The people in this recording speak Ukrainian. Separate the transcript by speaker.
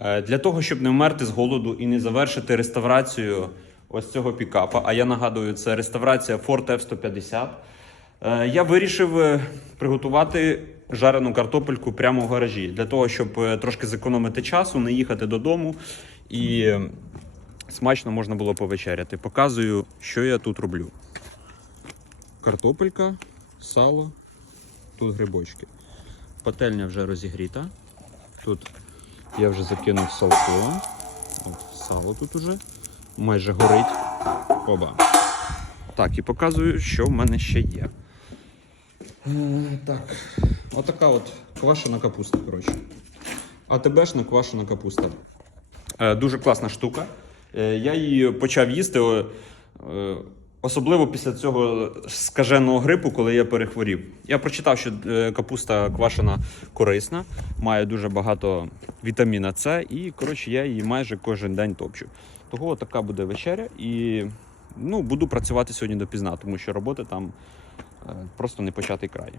Speaker 1: Е, Для того, щоб не вмерти з голоду і не завершити реставрацію ось цього пікапа, а я нагадую, це реставрація Ford F-150, е, я вирішив е, приготувати жарену картопельку прямо в гаражі, для того, щоб трошки зекономити часу, не їхати додому і смачно можна було повечеряти. Показую, що я тут роблю. Картопелька, сало, тут грибочки. Пательня вже розігріта. Тут я вже закинув салко. От, сало тут уже майже горить. Оба. Так, і показую, що в мене ще є. Е, так, отака от квашена капуста, коротше. АТБшна квашена капуста. Е, дуже класна штука. Е, я її почав їсти. Особливо після цього скаженого грипу, коли я перехворів. Я прочитав, що е, капуста квашена корисна, має дуже багато вітаміна С, і коротше я її майже кожен день топчу. Того така буде вечеря, і ну, буду працювати сьогодні допізна, тому що роботи там е, просто не початий край.